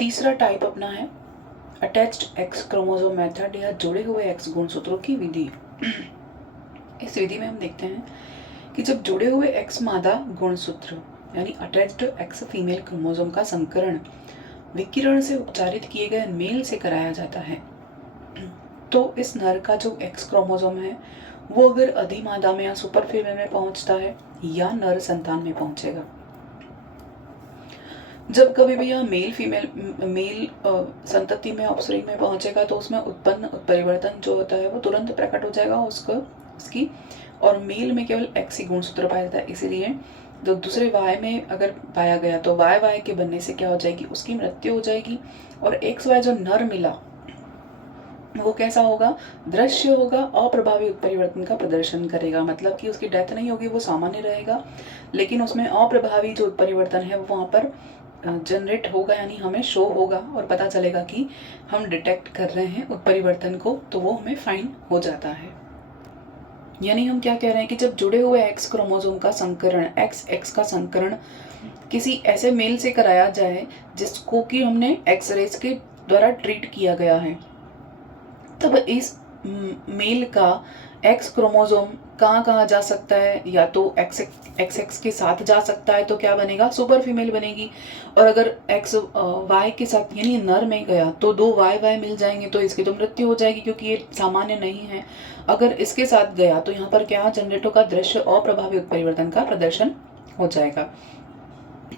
तीसरा टाइप अपना है अटैच्ड एक्स क्रोमोसोम मेथड या जुड़े हुए एक्स गुणसूत्रों की विधि। इस विधि में हम देखते हैं कि जब जुड़े हुए एक्स मादा गुणसूत्र यानी अटैच्ड एक्स फीमेल क्रोमोसोम का संकरण विकिरण से उपचारित किए गए मेल से कराया जाता है, तो इस नर का जो एक्स क्रोमोसोम है वो अगर अधिमादा में या सुपर फीमेल में पहुंचता है या नर संतान में पहुंचेगा। जब कभी भी यह मेल संतति में ऑफस्प्रिंग में पहुंचेगा तो उसमें उत्पन्न उत्परिवर्तन जो होता है वो तुरंत प्रकट हो जाएगा उसकी, और मेल में केवल एक्स ही गुणसूत्र पाया जाता है। इसीलिए जो दूसरे वाय में अगर पाया गया तो वाय के बनने से क्या हो जाएगी, उसकी मृत्यु हो जाएगी। और एक्स वाय जो नर मिला वो कैसा होगा, दृश्य होगा, अप्रभावी उत्परिवर्तन का प्रदर्शन करेगा। मतलब कि उसकी डेथ नहीं होगी, वो सामान्य रहेगा, लेकिन उसमें अप्रभावी जो उत्परिवर्तन है वो वहाँ पर जनरेट होगा, यानी हमें शो होगा और पता चलेगा कि हम डिटेक्ट कर रहे हैं उत्परिवर्तन को, तो वो हमें फाइन हो जाता है। यानी हम क्या कह रहे हैं कि जब जुड़े हुए एक्स क्रोमोसोम का संकरण एक्स का संकरण किसी ऐसे मेल से कराया जाए जिसको कि हमने एक्स रेज के द्वारा ट्रीट किया गया है, तब इस मेल का एक्स क्रोमोसोम कहाँ जा सकता है, या तो एक्स के साथ जा सकता है तो क्या बनेगा, सुपर फीमेल बनेगी। और अगर एक्स वाई के साथ यानी नर में गया तो दो वाई मिल जाएंगे, तो इसकी तो मृत्यु हो जाएगी क्योंकि ये सामान्य नहीं है। अगर इसके साथ गया तो यहाँ पर क्या जनरेट होगा, दृश्य अप्रभावी उत्परिवर्तन का प्रदर्शन हो जाएगा।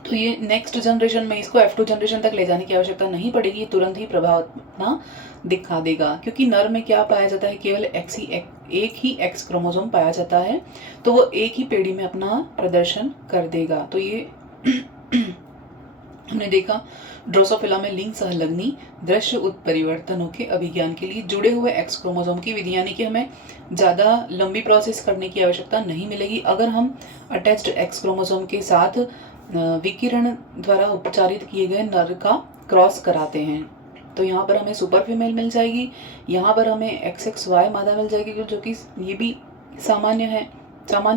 तो ये नेक्स्ट जनरेशन में इसको F2 जनरेशन तक ले जाने की आवश्यकता नहीं पड़ेगी, तुरंत ही प्रभाव अपना दिखा देगा, क्योंकि नर में क्या पाया जाता है, केवल एक ही एक्स क्रोमोसोम पाया जाता है, तो वो एक ही पीढ़ी में अपना प्रदर्शन कर देगा। तो ये हमने देखा ड्रोसोफिला में लिंग सहलग्नी दृश्य उत्परिवर्तनों के अभिज्ञान के लिए जुड़े हुए एक्स क्रोमोसोम की विधि, यानी कि हमें ज़्यादा लंबी प्रोसेस करने की आवश्यकता नहीं मिलेगी अगर हम अटैच्ड एक्स क्रोमोसोम के साथ विकिरण द्वारा उपचारित किए गए नर का क्रॉस कराते हैं। तो यहाँ पर हमें सुपर फीमेल मिल जाएगी, यहाँ पर हमें XXY मादा मिल जाएगी, जो कि ये भी सामान्य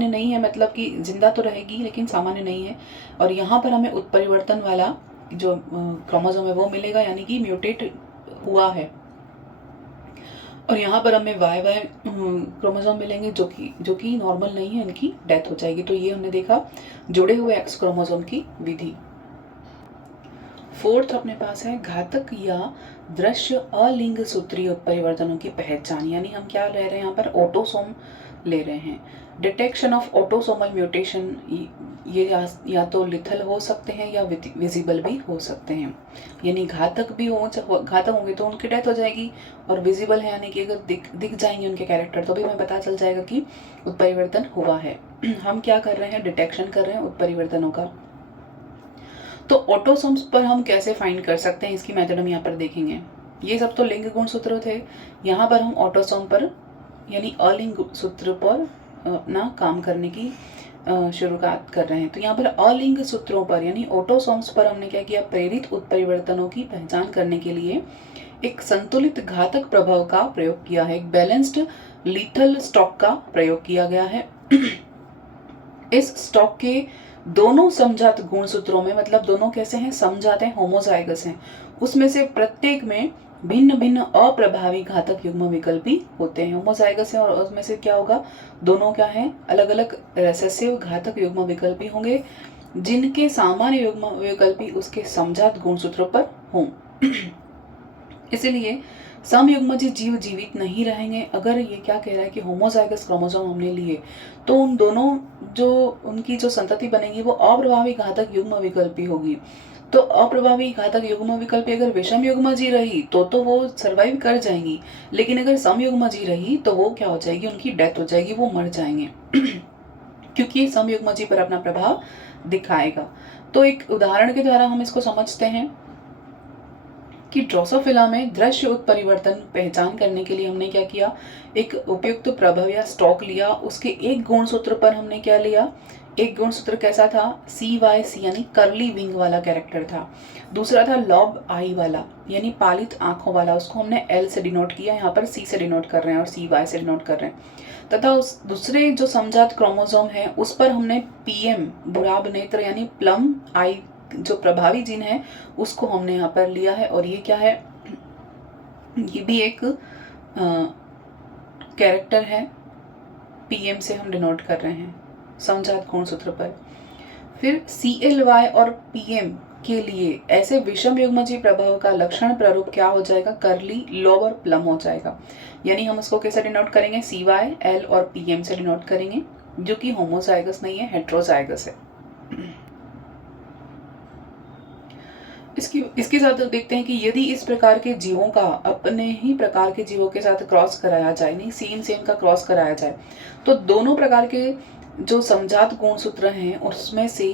नहीं है, मतलब कि जिंदा तो रहेगी लेकिन सामान्य नहीं है। और यहाँ पर हमें उत्परिवर्तन वाला जो क्रोमोसोम है वो मिलेगा, यानी कि म्यूटेट हुआ है। और यहाँ पर हमें वाई क्रोमोसोम मिलेंगे जो कि नॉर्मल नहीं है, इनकी डेथ हो जाएगी। तो ये हमने देखा जुड़े हुए एक्स क्रोमोसोम की विधि। फोर्थ अपने पास है घातक या दृश्य अलिंग सूत्रीय उत्परिवर्तनों की पहचान, यानी हम क्या ले रहे हैं यहाँ पर, ऑटोसोम ले रहे हैं। डिटेक्शन ऑफ ऑटोसोमल म्यूटेशन, ये या तो लिथल हो सकते हैं या विजिबल भी हो सकते हैं, यानी घातक होंगे तो उनकी डेथ हो जाएगी, और विजिबल है यानी कि अगर दिख जाएंगे उनके कैरेक्टर तो भी हमें पता चल जाएगा कि उत्परिवर्तन हुआ है। हम क्या कर रहे हैं, डिटेक्शन कर रहे हैं उत्परिवर्तनों का। तो ऑटोसोम्स पर हम कैसे फाइंड कर सकते हैं, इसकी मेथड हम यहाँ पर देखेंगे। ये सब तो लिंग गुणसूत्र थे, यहाँ पर हम ऑटोसोम पर यानी अलिंग सूत्र पर अपना काम करने की शुरुआत कर रहे हैं। तो यहाँ पर अलिंग सूत्रों पर यानी ऑटोसोम्स पर हमने क्या किया, प्रेरित उत्परिवर्तनों की पहचान करने के लिए एक संतुलित घातक प्रभाव का प्रयोग किया है, एक बैलेंस्ड लीथल स्टॉक का प्रयोग किया गया है। इस स्टॉक के दोनों समजात गुणसूत्रों में, मतलब दोनों कैसे हैं, समजात हैं, होमोजाइगस हैं, उसमें से प्रत्येक में भिन्न भिन्न अप्रभावी घातक युग्म विकल्पी होते हैं। होमोजाइगस है और उसमें से क्या होगा, दोनों क्या है, अलग अलग रेसेसिव घातक युग्म विकल्पी होंगे, जिनके सामान्य युग्म विकल्पी उसके समजात गुणसूत्रों पर हों। इसलिए समयुग्मजी जीव जीवित नहीं रहेंगे। अगर ये क्या कह रहा है कि होमोजाइगस क्रोमोसोम हमने लिए तो उन दोनों उनकी जो संतति बनेगी वो अप्रभावी घातक युग्म विकल्पी होगी। तो अप्रभावी घातक युग्म विकल्पी अगर विषम युग्मजी रही तो वो सर्वाइव कर जाएंगी, लेकिन अगर समयुग्मजी रही तो वो क्या हो जाएगी, उनकी डेथ हो जाएगी, वो मर जाएंगे क्योंकि समयुग्मजी पर अपना प्रभाव दिखाएगा। तो एक उदाहरण के द्वारा हम इसको समझते हैं कि ड्रोसोफिला में दृश्य उत्परिवर्तन पहचान करने के लिए हमने क्या किया, एक उपयुक्त प्रभाव या स्टॉक लिया, उसके एक गुणसूत्र पर हमने क्या लिया, एक गुणसूत्र कैसा था, CYC यानी कर्ली विंग वाला कैरेक्टर था। दूसरा था लॉब आई वाला यानी पालित आंखों वाला, उसको हमने L से डिनोट किया, यहाँ पर C से डिनोट कर रहे हैं और CY से डिनोट कर रहे हैं। तथा उस दूसरे जो समजात क्रोमोसोम है उस पर हमने PM बुराब नेत्र यानी प्लम आई जो प्रभावी जीन है उसको हमने यहाँ पर लिया है। और ये क्या है, ये भी एक कैरेक्टर है, PM से हम डिनोट कर रहे हैं समजात गुणसूत्र पर। फिर CLY और PM के लिए ऐसे विषम युग्मजीय प्रभाव का लक्षण प्रारूप क्या हो जाएगा, करली, लॉब और प्लम हो जाएगा। यानी हम उसको कैसे डिनोट करेंगे, CY, L और PM से डिनोट करेंगे, जो कि होमोजाइगस नहीं है, हेट्रोजाइगस है। इसके साथ देखते हैं कि यदि इस प्रकार के जीवों का अपने ही प्रकार के जीवों के साथ क्रॉस कराया जाए, नहीं सेम का क्रॉस कराया जाए, तो दोनों प्रकार के जो समजात गुणसूत्र हैं उसमें से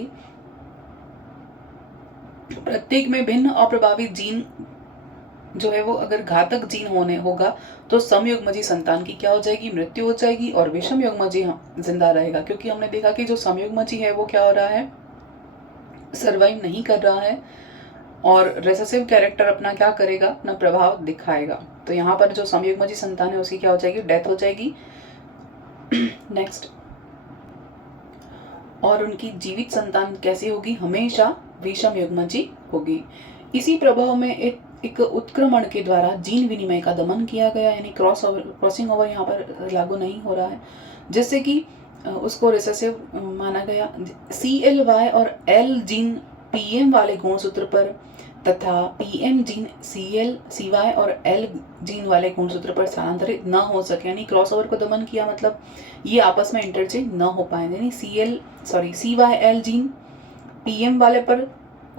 प्रत्येक में भिन्न अप्रभावित जीन जो है वो अगर घातक जीन होने होगा तो समयुग्मजीय संतान की क्या हो जाएगी, मृत्यु हो जाएगी, और विषम युग्मजीय जिंदा रहेगा। क्योंकि हमने देखा कि जो समयुग्मजीय है वो क्या हो रहा है, सर्वाइव नहीं कर रहा है, और रेसेसिव कैरेक्टर अपना क्या करेगा, अपना प्रभाव दिखाएगा। तो यहाँ पर जो समयुग्मजीय संतान है उसकी क्या हो जाएगी, डेथ हो जाएगी। नेक्स्ट, और उनकी जीवित संतान कैसी होगी, हमेशा विषम युग्मजीय होगी। इसी प्रभाव में एक उत्क्रमण के द्वारा जीन विनिमय का दमन किया गया, यानी क्रॉसिंग ओवर यहाँ पर लागू नहीं हो रहा है, जिससे कि उसको रिसेसिव माना गया। CLY और L जीन PM वाले गुणसूत्र पर तथा PM जीन CL, CY और L जीन वाले गुणसूत्र पर स्थानांतरित न हो सके, यानी क्रॉसओवर को दमन किया, मतलब ये आपस में इंटरचेंज न हो पाए, यानी CY L जीन PM वाले पर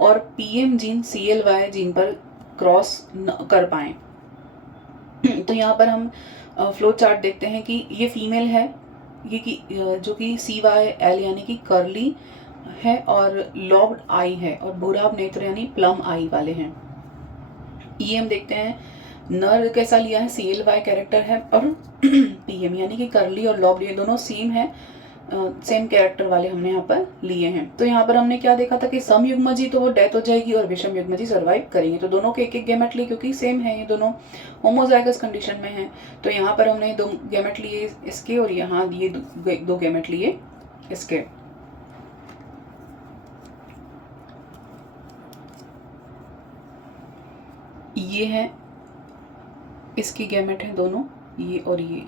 और PM जीन CLY जीन पर क्रॉस न कर पाए। तो यहाँ पर हम फ्लो चार्ट देखते हैं कि ये फीमेल है, ये जो कि CYL यानी कि कर्ली है और लॉब्ड आई है, और भूराभ नेत्र यानी प्लम आई वाले हैं। ये हम देखते हैं नर कैसा लिया है, CLY कैरेक्टर है, और PM यानी कि कर्ली और लॉब्ड ये दोनों सेम है, सेम कैरेक्टर वाले हमने यहाँ पर लिए हैं। तो यहाँ पर हमने क्या देखा था कि सम युग्मजीय तो वो डेथ हो जाएगी और विषम युग्मजीय सर्वाइव करेंगे। तो दोनों के एक गैमेट लिए, क्योंकि सेम है, ये दोनों होमोजाइगस कंडीशन में हैं। तो यहाँ पर हमने 2 गैमेट लिए इसके, और यहाँ ये 2 गैमेट लिए इसके। ये है इसकी गैमेट है दोनों, ये और ये,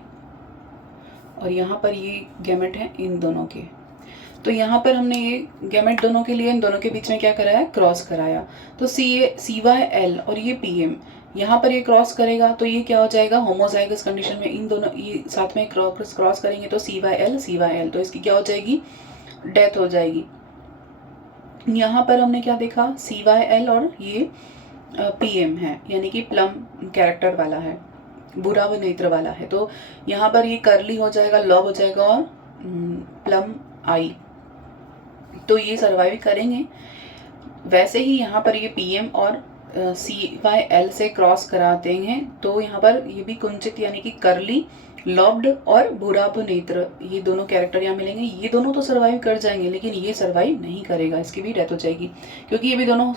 और यहाँ पर ये गैमेट है इन दोनों के। तो यहाँ पर हमने ये गैमेट दोनों के लिए इन दोनों के बीच में क्या कराया, क्रॉस कराया। तो CYL और ये PM यहाँ पर ये क्रॉस करेगा, तो ये क्या हो जाएगा, होमोजाइगस कंडीशन में इन दोनों ये साथ में क्रॉस करेंगे, तो CYL, तो इसकी क्या हो जाएगी, डेथ हो जाएगी। यहाँ पर हमने क्या देखा, CYL और ये PM है, यानी कि प्लम कैरेक्टर वाला है, बुरा व नेत्र वाला है। तो यहाँ पर ये कर्ली हो जाएगा, लॉब हो जाएगा, और प्लम आई, तो ये सर्वाइव करेंगे। वैसे ही यहाँ पर ये PM और CYL से क्रॉस कराते हैं, तो यहाँ पर ये भी कुंचित यानी कि कर्ली, लॉब्ड और भूराभ नेत्र, ये दोनों कैरेक्टर यहाँ मिलेंगे। ये दोनों तो सर्वाइव कर जाएंगे, लेकिन ये सर्वाइव नहीं करेगा, इसकी भी डेथ हो जाएगी, क्योंकि ये भी दोनों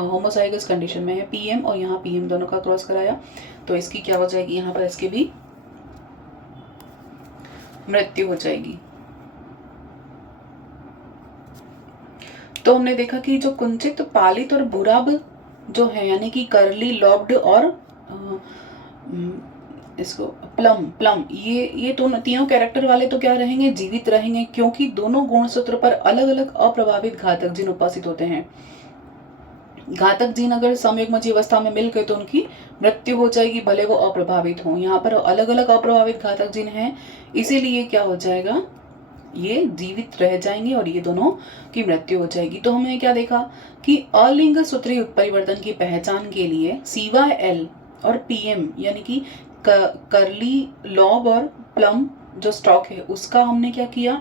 होमोजाइगस कंडीशन में है। PM और यहाँ PM दोनों का क्रॉस कराया, तो इसकी क्या हो जाएगी, यहाँ पर इसकी भी मृत्यु हो जाएगी। तो हमने देखा कि जो कुंचित, पालित और भूराभ जो है, यानी कि कर्ली, लॉब्ड और इसको प्लम, ये तीनों कैरेक्टर वाले तो क्या रहेंगे, जीवित रहेंगे, क्योंकि दोनों गुणसूत्र पर अलग अलग अप्रभावित घातक जीन उपस्थित होते हैं। घातक जीन अगर समयुग्मजीय अवस्था में मिल गए तो उनकी मृत्यु हो जाएगी, भले वो अप्रभावित हों। यहाँ पर अलग अलग अप्रभावित घातक जीन हैं, इसीलिए क्या हो जाएगा, ये जीवित रह जाएंगे और ये दोनों की मृत्यु हो जाएगी। तो हमने क्या देखा कि अलिंग सूत्रीय उत्परिवर्तन की पहचान के लिए CYL और PM यानी कि कर्ली, लॉब और प्लम जो स्टॉक है उसका हमने क्या किया,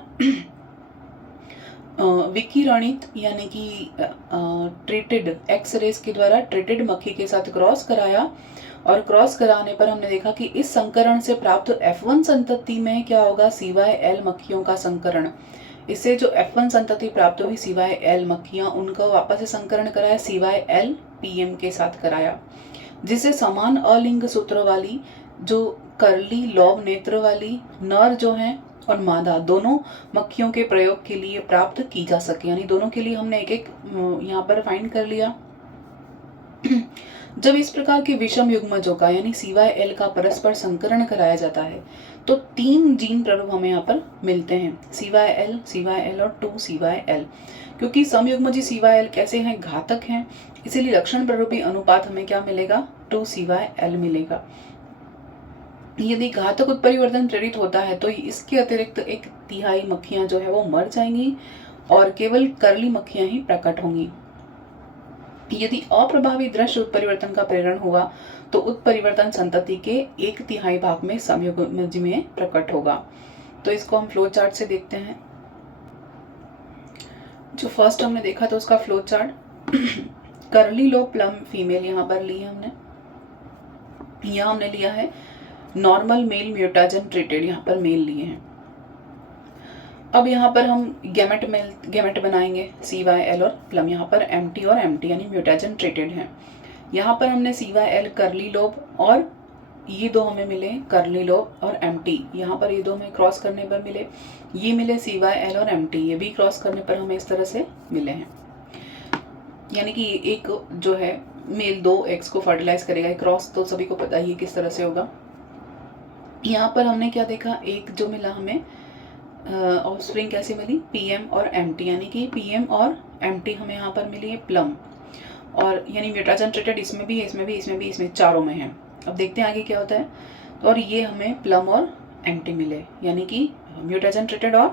विकिरणित यानी कि ट्रीटेड एक्स-रेज के द्वारा ट्रीटेड मक्खी के साथ क्रॉस कराया, और क्रॉस कराने पर हमने देखा कि इस संकरण से प्राप्त F1 संतति में क्या होगा, CYL मक्खियों का संकरण। इससे जो F1 संतति प्राप्त हुई CYL मक्खियां, उनको वापस से संकरण कराया, CYL PM के साथ कराया, जिससे समान अलिंग सूत्र वाली जो कर्ली, लॉब नेत्र वाली नर जो हैं और मादा दोनों मक्खियों के प्रयोग के लिए प्राप्त की जा सके, यानी दोनों के लिए हमने एक एक यहाँ पर फाइंड कर लिया। जब इस प्रकार के विषम युग्मजों का यानी CYL का परस्पर संकरण कराया जाता है तो 3 जीन प्ररूप हमें यहाँ पर मिलते हैं, CYL और 2CYL। क्योंकि समयुग्मजी CYL कैसे हैं, घातक हैं, इसीलिए लक्षण प्ररूपी अनुपात हमें क्या मिलेगा, 2CYL मिलेगा। यदि घातक उत्परिवर्तन प्रेरित होता है तो इसके अतिरिक्त 1/3 मक्खियां जो है वो मर जाएंगी और केवल करली मक्खियां ही प्रकट होंगी। यदि अप्रभावी दृश्य उत्परिवर्तन का प्रेरण हुआ तो उत्परिवर्तन संतति के 1/3 भाग में समयुग्मजी में प्रकट होगा। तो इसको हम फ्लो चार्ट से देखते हैं। जो फर्स्ट हमने देखा था उसका फ्लो चार्ट करली लोब प्लम फीमेल यहाँ पर ली है हमने, यहाँ हमने लिया है नॉर्मल मेल म्यूटाजन ट्रीटेड, यहाँ पर मेल लिए हैं। अब यहाँ पर हम गैमेट बनाएंगे CYL और प्लम, यहाँ पर MT और MT यानी म्यूटाजन ट्रीटेड हैं। यहाँ पर हमने CYL करली लोब और ये दो हमें मिले करली लोब और MT, यहाँ पर ये दो हमें क्रॉस करने पर मिले, ये मिले CYL और MT, ये भी क्रॉस करने पर हमें इस तरह से मिले हैं। यानी कि एक जो है मेल 2 एग्स को फर्टिलाइज करेगा, क्रॉस तो सभी को पता ही किस तरह से होगा। यहाँ पर हमने क्या देखा, एक जो मिला हमें ऑफस्प्रिंग कैसे मिली, PM और MT, यानी कि PM और MT हमें यहाँ पर मिली है प्लम, और यानी म्यूटाजन ट्रीटेड इसमें भी है, इसमें भी, इसमें भी, इसमें चारों में है। अब देखते हैं आगे क्या होता है। तो और ये हमें प्लम और MT मिले, यानी कि म्यूटाजन ट्रीटेड और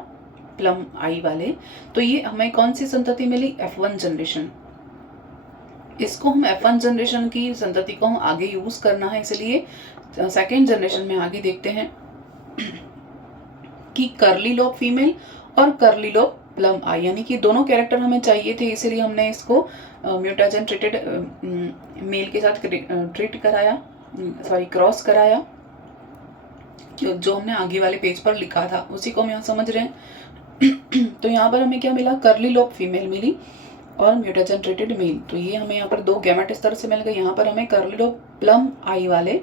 प्लम आई वाले। तो ये हमें कौन सी संतति मिली, F1 जनरेशन। इसको हम F1 जनरेशन की संतति को हम आगे यूज करना है, इसलिए सेकेंड जनरेशन में आगे देखते हैं कि करली लोब फीमेल और करली लोब प्लम आई, यानी कि दोनों कैरेक्टर हमें चाहिए थे, इसलिए हमने इसको म्यूटाजन ट्रीटेड मेल के साथ ट्रीट कराया, सॉरी क्रॉस कराया। जो हमने आगे वाले पेज पर लिखा था उसी को हम यहाँ समझ रहे हैं। तो यहाँ पर हमें क्या मिला, करली लोब फीमेल मिली और म्यूटाजन ट्रीटेड मेल। तो ये हमें यहाँ पर 2 गैमेट इस तरह से मिल गए। यहाँ पर हमें करली लोब प्लम आई वाले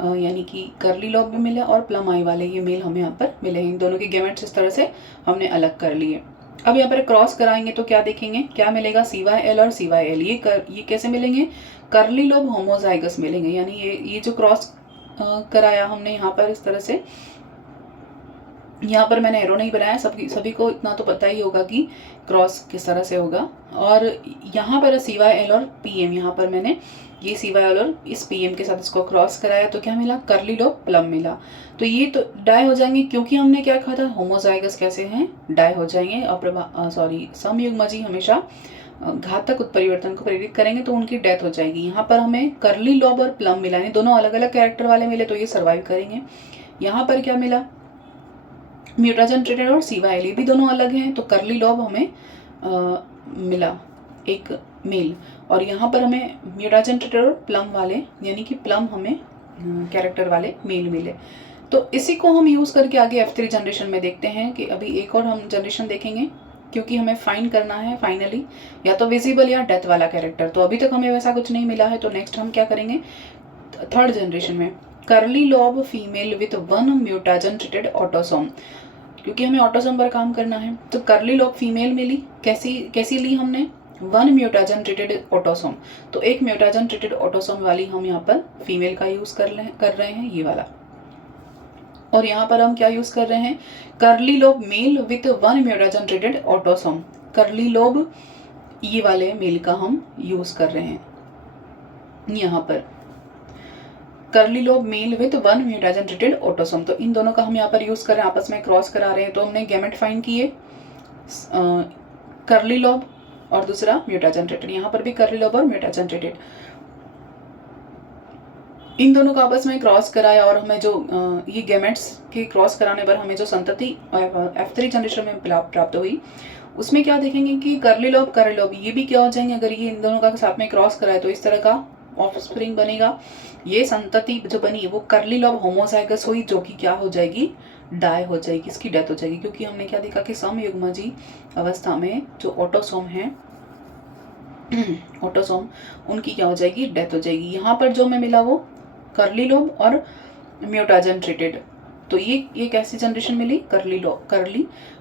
यानी कि करली लोब भी मिले और प्लम आई वाले ये मेल हमें यहाँ पर मिले हैं। इन दोनों के गैमेट्स इस तरह से हमने अलग कर लिए। अब यहाँ पर क्रॉस कराएंगे तो क्या देखेंगे, क्या मिलेगा, CYL और CYL। ये कैसे मिलेंगे, करली लोब होमोजाइगस मिलेंगे, यानी ये जो क्रॉस कराया हमने यहाँ पर इस तरह से, यहाँ पर मैंने एरो नहीं बनाया, सभी को इतना तो पता ही होगा कि क्रॉस किस तरह से होगा। और यहाँ पर CYL और PM, यहाँ पर मैंने ये CYL और इस PM के साथ इसको क्रॉस कराया तो क्या मिला, करली लोब प्लम मिला। तो ये तो डाई हो जाएंगे, क्योंकि हमने क्या कहा था, होमोजाइगस कैसे हैं, डाई हो जाएंगे। समयुग्मजी हमेशा घातक उत्परिवर्तन को प्रेरित करेंगे तो उनकी डेथ हो जाएगी। यहाँ पर हमें करली लोब और प्लम मिला, यानी दोनों अलग अलग कैरेक्टर वाले मिले तो ये सर्वाइव करेंगे। यहाँ पर क्या मिला, म्यूटाजन ट्रीटेड और CYL, ये भी दोनों अलग हैं, तो करली लोब हमें मिला एक मेल, और यहाँ पर हमें म्यूटाजन ट्रीटेड और प्लम वाले यानी कि प्लम हमें कैरेक्टर वाले मेल मिले। तो इसी को हम यूज़ करके आगे F3 जनरेशन में देखते हैं कि अभी एक और हम जनरेशन देखेंगे, क्योंकि हमें फाइंड करना है फाइनली या तो विजिबल या डेथ वाला कैरेक्टर। तो अभी तक हमें वैसा कुछ नहीं मिला है, तो नेक्स्ट हम क्या करेंगे, थर्ड जनरेशन में करली lobe female with 1 mutagen treated autosome, क्योंकि हमें ऑटोसोम पर काम करना है। तो करली लोब फीमेल मिली, कैसी ली हमने, 1 म्यूटाजन ट्रीटेड ऑटोसोम। तो एक म्यूटाजन ट्रीटेड ऑटोसोम वाली हम यहाँ पर फीमेल का यूज कर रहे हैं, ये वाला। और यहाँ पर हम क्या यूज कर रहे हैं, करली lobe mail with 1 mutagen treated autosome, करली लोब ये वाले मेल का हम यूज कर रहे हैं। यहाँ पर करली lobe mail with 1 mutagen treated autosome, तो इन दोनों का हम यहाँ पर यूज कर रहे हैं, आपस में क्रॉस करा रहे हैं। तो हमने गैमेट फाइंड किए, करली लोब और दूसरा म्यूटाजन ट्रीटेड, यहाँ पर भी करली लोब और म्यूटाजन ट्रीटेड, इन दोनों का आपस में क्रॉस कराया। और हमें जो ये गैमेट्स के क्रॉस कराने पर हमें जो संतति F3 जनरेशन में प्राप्त हुई, उसमें क्या देखेंगे कि करली लोब ये भी क्या हो जाएंगे, अगर ये इन दोनों का साथ में क्रॉस कराए तो इस तरह का ऑफस्प्रिंग बनेगा। ये संतति जो बनी वो करली लोब होमोजाइगस हुई, जो कि क्या हो जाएगी, डाई हो जाएगी, इसकी डेथ हो जाएगी। क्योंकि हमने क्या देखा कि समयुग्मजी अवस्था में जो ऑटोसोम है ऑटोसोम उनकी क्या हो जाएगी, डेथ हो जाएगी। यहाँ पर जो हमें मिला वो करली लोब और म्यूटाजन ट्रीटेड तो ये कैसी जनरेशन मिली, करली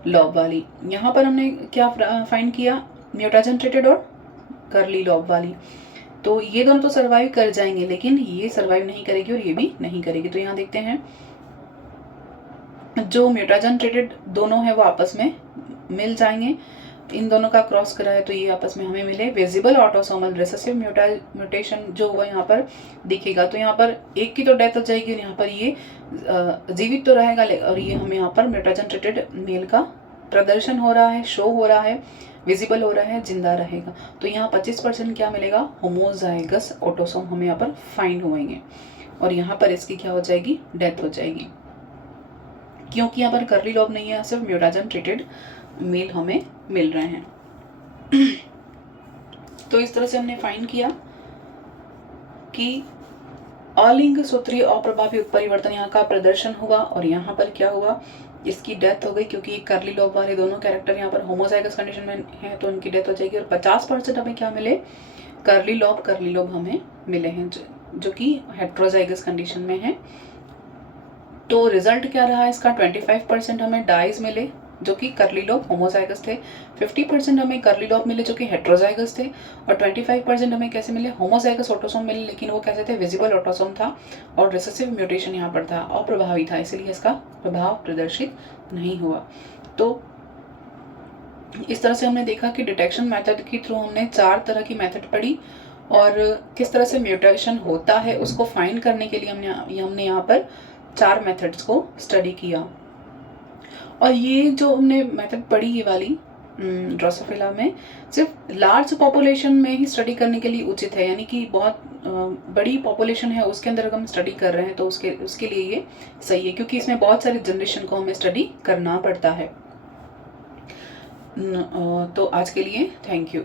लॉब वाली। यहाँ पर हमने क्या फाइंड किया, म्यूटाजन ट्रीटेड और करली लॉब वाली। तो ये दोनों तो सर्वाइव कर जाएंगे, लेकिन ये सर्वाइव नहीं करेगी और ये भी नहीं करेगी। तो यहाँ देखते हैं जो म्यूटाजन ट्रीटेड दोनों है वो आपस में मिल जाएंगे। इन दोनों का क्रॉस करा है तो ये आपस में हमें मिले। विजिबल ऑटोसोमल रिसेसिव म्यूटेशन जो हुआ यहाँ पर दिखेगा। तो यहाँ पर एक की तो डेथ हो जाएगी और यहाँ पर ये जीवित तो रहेगा, और ये हमें यहाँ पर म्यूटाजन ट्रीटेड मेल का प्रदर्शन हो रहा है, शो हो रहा है, विजिबल हो रहा है, जिंदा रहेगा। तो यहाँ 25% क्या मिलेगा, होमोजाइगस ऑटोसोम हमें यहाँ पर फाइंड होंगे, और यहाँ पर इसकी क्या हो जाएगी, डेथ हो जाएगी, क्योंकि यहाँ पर करली लॉब नहीं है, सिर्फ म्यूटाजन ट्रीटेड मेल हमें मिल रहे हैं। तो इस तरह से हमने फाइंड किया कि अलिंग सूत्रीय अप्रभावी उत्परिवर्तन यहाँ का प्रदर्शन हुआ, और यहाँ पर क्या हुआ, इसकी डेथ हो गई, क्योंकि करली लॉब वाले दोनों कैरेक्टर यहाँ पर होमोजाइगस कंडीशन में हैं, तो उनकी डेथ हो जाएगी। और 50% हमें क्या मिले, करली लॉब हमें मिले हैं, जो कि हेट्रोजाइगस कंडीशन में है। तो रिजल्ट क्या रहा इसका, 25% हमें डाइज मिले जो कि करली लॉब होमोजाइगस थे, 50% हमें करली लॉब मिले जो कि हेट्रोजाइगस थे, और 25% हमें कैसे मिले, होमोजाइगस ऑटोसोम मिले, लेकिन वो कैसे थे, विजिबल ऑटोसोम था, और रिसेसिव म्यूटेशन यहाँ पर था, अप्रभावी था, इसलिए इसका प्रभाव प्रदर्शित नहीं हुआ। तो इस तरह से हमने देखा कि डिटेक्शन मेथड के थ्रू हमने 4 तरह की मेथड पढ़ी, और किस तरह से म्यूटेशन होता है उसको फाइंड करने के लिए हमने यहाँ पर 4 मेथड्स को स्टडी किया। और ये जो हमने मेथड पढ़ी ये वाली ड्रोसोफिला में सिर्फ लार्ज पॉपुलेशन में ही स्टडी करने के लिए उचित है, यानी कि बहुत बड़ी पॉपुलेशन है उसके अंदर अगर हम स्टडी कर रहे हैं तो उसके लिए ये सही है, क्योंकि इसमें बहुत सारी जनरेशन को हमें स्टडी करना पड़ता है। तो आज के लिए थैंक यू।